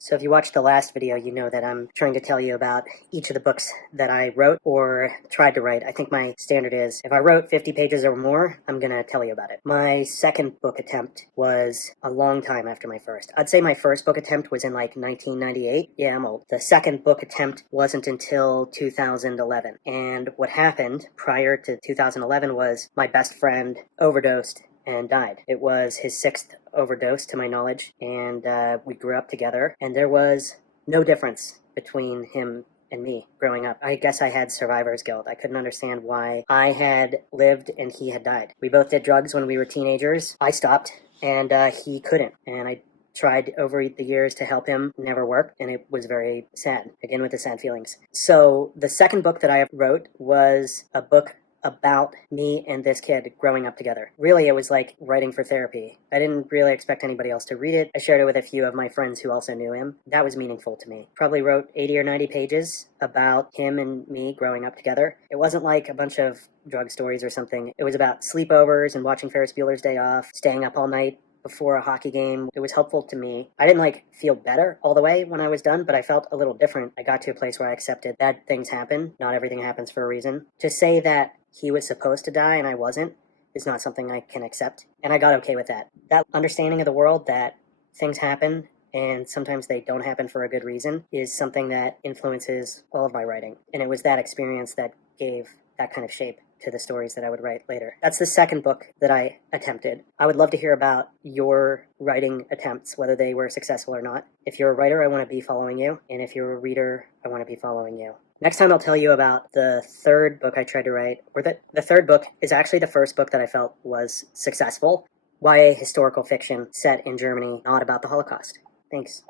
So if you watched the last video, you know that I'm trying to tell you about each of the books that I wrote or tried to write. I think my standard is, if I wrote 50 pages or more, I'm going to tell you about it. My second book attempt was a long time after my first. I'd say my first book attempt was in like 1998. Yeah, I'm old. The second book attempt wasn't until 2011. And what happened prior to 2011 was my best friend overdosed and died. It was his sixth overdose, to my knowledge, and we grew up together, and there was no difference between him and me growing up. I guess I had survivor's guilt. I couldn't understand why I had lived and he had died. We both did drugs when we were teenagers. I stopped, and he couldn't, and I tried over the years to help him, never worked, and it was very sad, again with the sad feelings. So the second book that I wrote was a book about me and this kid growing up together. Really, it was like writing for therapy. I didn't really expect anybody else to read it. I shared it with a few of my friends who also knew him. That was meaningful to me. Probably wrote 80 or 90 pages about him and me growing up together. It wasn't like a bunch of drug stories or something. It was about sleepovers and watching Ferris Bueller's Day Off, staying up all night before a hockey game. It was helpful to me. I didn't feel better all the way when I was done, but I felt a little different. I got to a place where I accepted bad things happen. Not everything happens for a reason. To say that he was supposed to die and I wasn't is not something I can accept. And I got okay with that. That understanding of the world, that things happen and sometimes they don't happen for a good reason, is something that influences all of my writing. And it was that experience that gave that kind of shape to the stories that I would write later. That's the second book that I attempted. I would love to hear about your writing attempts, whether they were successful or not. If you're a writer, I want to be following you. And if you're a reader, I want to be following you. Next time I'll tell you about the third book I tried to write, or the third book is actually the first book that I felt was successful. YA historical fiction set in Germany, not about the Holocaust. Thanks.